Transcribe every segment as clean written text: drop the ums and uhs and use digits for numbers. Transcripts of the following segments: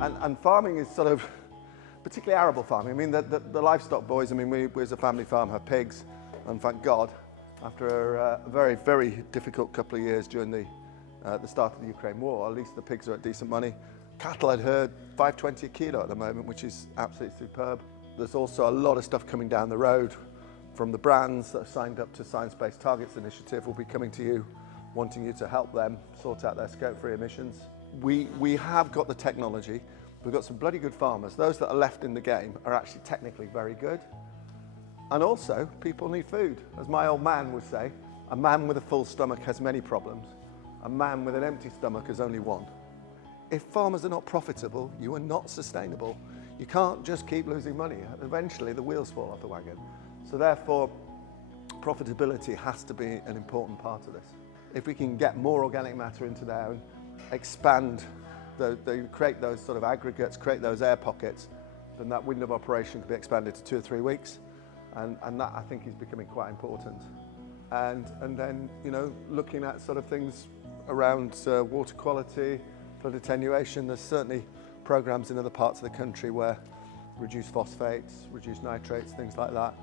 And farming is sort of, particularly arable farming. I mean, the livestock boys, I mean, we as a family farm have pigs, and thank God, after a very, very difficult couple of years during the start of the Ukraine war, at least the pigs are at decent money. Cattle, I'd heard, $5.20 a kilo at the moment, which is absolutely superb. There's also a lot of stuff coming down the road from the brands that have signed up to Science-Based Targets Initiative will be coming to you, wanting you to help them sort out their scope-free emissions. We have got the technology. We've got some bloody good farmers. Those that are left in the game are actually technically very good. And also, people need food. As my old man would say, a man with a full stomach has many problems. A man with an empty stomach has only one. If farmers are not profitable, you are not sustainable. You can't just keep losing money. Eventually, the wheels fall off the wagon. So therefore, profitability has to be an important part of this. If we can get more organic matter into there and expand, create those sort of aggregates, create those air pockets, then that window of operation can be expanded to 2 or 3 weeks. And that, I think, is becoming quite important. And then, you know, looking at sort of things around water quality, flood attenuation. There's certainly programs in other parts of the country where reduce phosphates, reduce nitrates, things like that.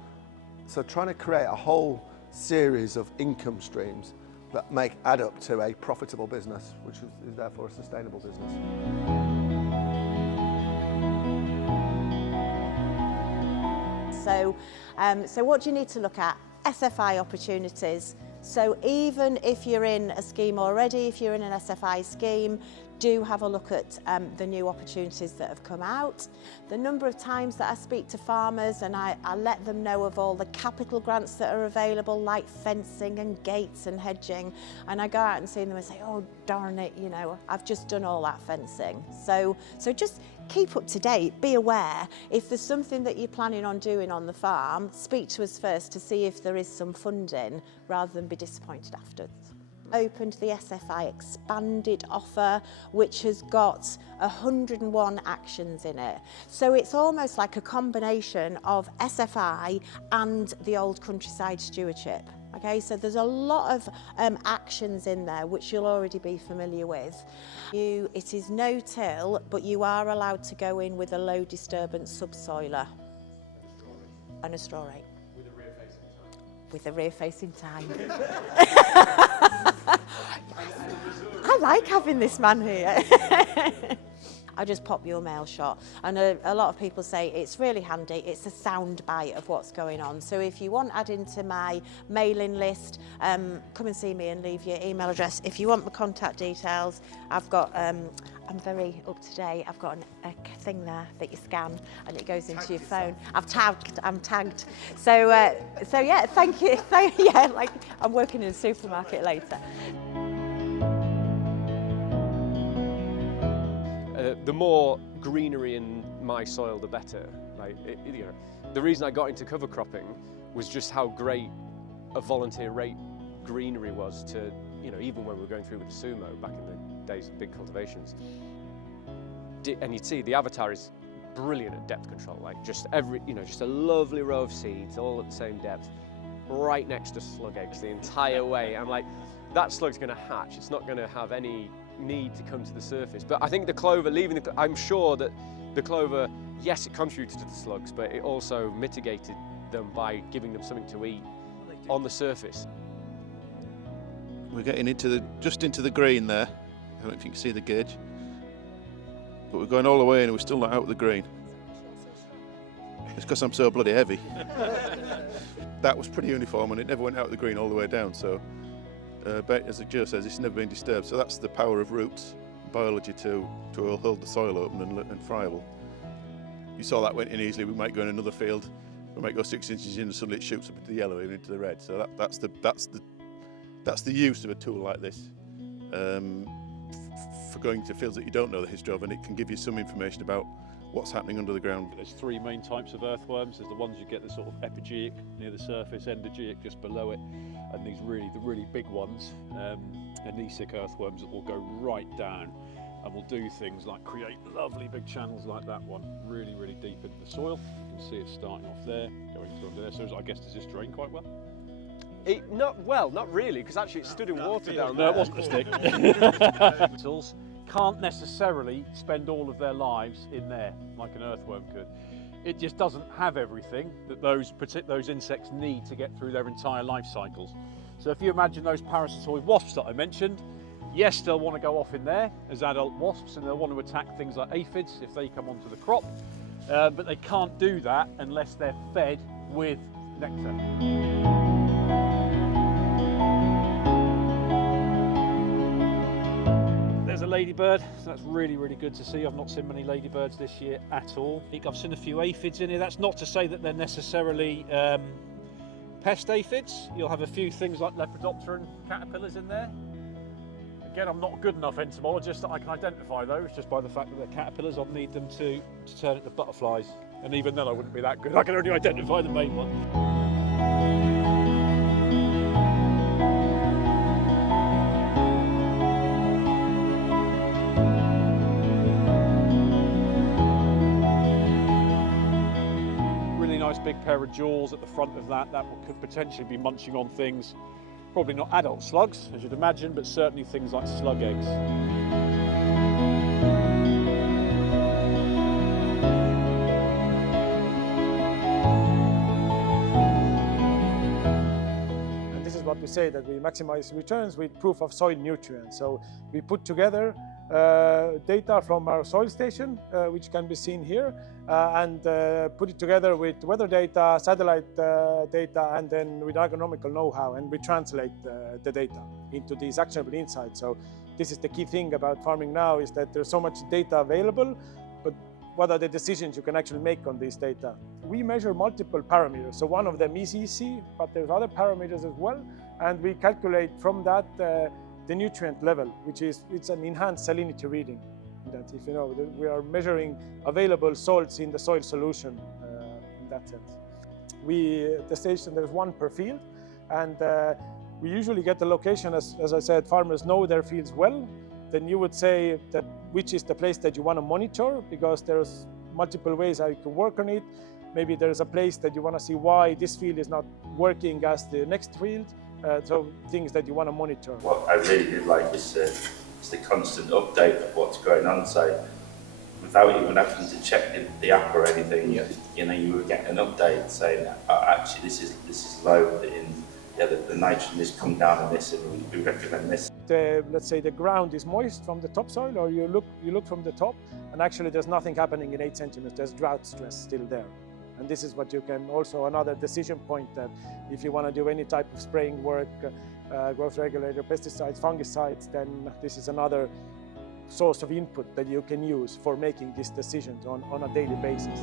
So trying to create a whole series of income streams that add up to a profitable business, which is therefore a sustainable business. So what do you need to look at? SFI opportunities. So even if you're in a scheme already, if you're in an SFI scheme, do have a look at the new opportunities that have come out. The number of times that I speak to farmers and I let them know of all the capital grants that are available, like fencing and gates and hedging, and I go out and see them and say, oh darn it, you know, I've just done all that fencing. So just keep up to date, be aware. If there's something that you're planning on doing on the farm, speak to us first to see if there is some funding, rather than be disappointed afterwards. Opened the SFI expanded offer, which has got 101 actions in it. So it's almost like a combination of SFI and the old countryside stewardship. Okay, so there's a lot of actions in there which you'll already be familiar with. It is no-till, but you are allowed to go in with a low disturbance subsoiler and a straw rake. With a rear facing time. I like having this man here. I just pop your mail shot, and a lot of people say it's really handy. It's a sound bite of what's going on. So if you want adding to my mailing list, come and see me and leave your email address. If you want my contact details, I've got I'm very up to date. I've got a thing there that you scan and it goes into your phone. I'm tagged. So yeah, thank you. Yeah, like I'm working in a supermarket later. The more greenery in my soil, the better. Like, you know, the reason I got into cover cropping was just how great a volunteer rate greenery was to, you know, even when we were going through with the sumo back in the days of big cultivations. And you'd see the avatar is brilliant at depth control, like just just a lovely row of seeds all at the same depth, right next to slug eggs the entire way. I'm like, that slug's going to hatch. It's not going to have any need to come to the surface. But I think the clover, I'm sure that the clover, yes, it contributed to the slugs, but it also mitigated them by giving them something to eat on the surface. We're getting just into the green there. I don't know if you can see the gauge, but we're going all the way and we're still not out of the green. It's because I'm so bloody heavy. That was pretty uniform and it never went out of the green all the way down. So, as Joe says, it's never been disturbed. So that's the power of roots, biology to hold the soil open and friable. You saw that went in easily. We might go in another field. We might go 6 inches in and suddenly it shoots up into the yellow and into the red. So that's the use of a tool like this for going to fields that you don't know the history of, and it can give you some information about what's happening under the ground. There's 3 main types of earthworms. There's the ones you get the sort of epigeic near the surface, endogeic just below it, and the really big ones, anesic earthworms that will go right down and will do things like create lovely big channels like that one, really deep into the soil. You can see it starting off there, going through under there. So I guess does this drain quite well? Not really, because actually it stood in water down there. No, it wasn't a stick. Tools, can't necessarily spend all of their lives in there like an earthworm could. It just doesn't have everything that those insects need to get through their entire life cycles. So if you imagine those parasitoid wasps that I mentioned, yes, they'll want to go off in there as adult wasps, and they'll want to attack things like aphids if they come onto the crop, but they can't do that unless they're fed with nectar. There's a ladybird, so that's really, really good to see. I've not seen many ladybirds this year at all. I've seen a few aphids in here. That's not to say that they're necessarily pest aphids. You'll have a few things like Lepidopteran caterpillars in there. Again, I'm not a good enough entomologist that I can identify those just by the fact that they're caterpillars. I'll need them to turn into butterflies. And even then I wouldn't be that good. I can only identify the main one. Nice big pair of jaws at the front of that could potentially be munching on things, probably not adult slugs as you'd imagine, but certainly things like slug eggs. And this is what we say, that we maximize returns with proof of soil nutrients. So we put together data from our soil station, which can be seen here, and put it together with weather data, satellite data, and then with agronomical know-how, and we translate the data into these actionable insights. So this is the key thing about farming now, is that there's so much data available, but what are the decisions you can actually make on this data? We measure multiple parameters, so one of them is EC, but there's other parameters as well, and we calculate from that the nutrient level, which is, it's an enhanced salinity reading. That, if you know, we are measuring available salts in the soil solution in that sense. The station, there's one per field, and we usually get the location, as I said, farmers know their fields well. Then you would say that which is the place that you want to monitor, because there's multiple ways how you can work on it. Maybe there's a place that you want to see why this field is not working as the next field. So things that you want to monitor. What I really did like is the constant update of what's going on. So without even having to check the app or anything, you know, you were getting an update saying, oh, actually this is low in the nitrogen has come down on this, and we recommend this. Let's say the ground is moist from the topsoil, or you look from the top, and actually there's nothing happening in 8 centimeters. There's drought stress still there. And this is what you can also, another decision point, that if you want to do any type of spraying work, growth regulator, pesticides, fungicides, then this is another source of input that you can use for making these decisions on a daily basis.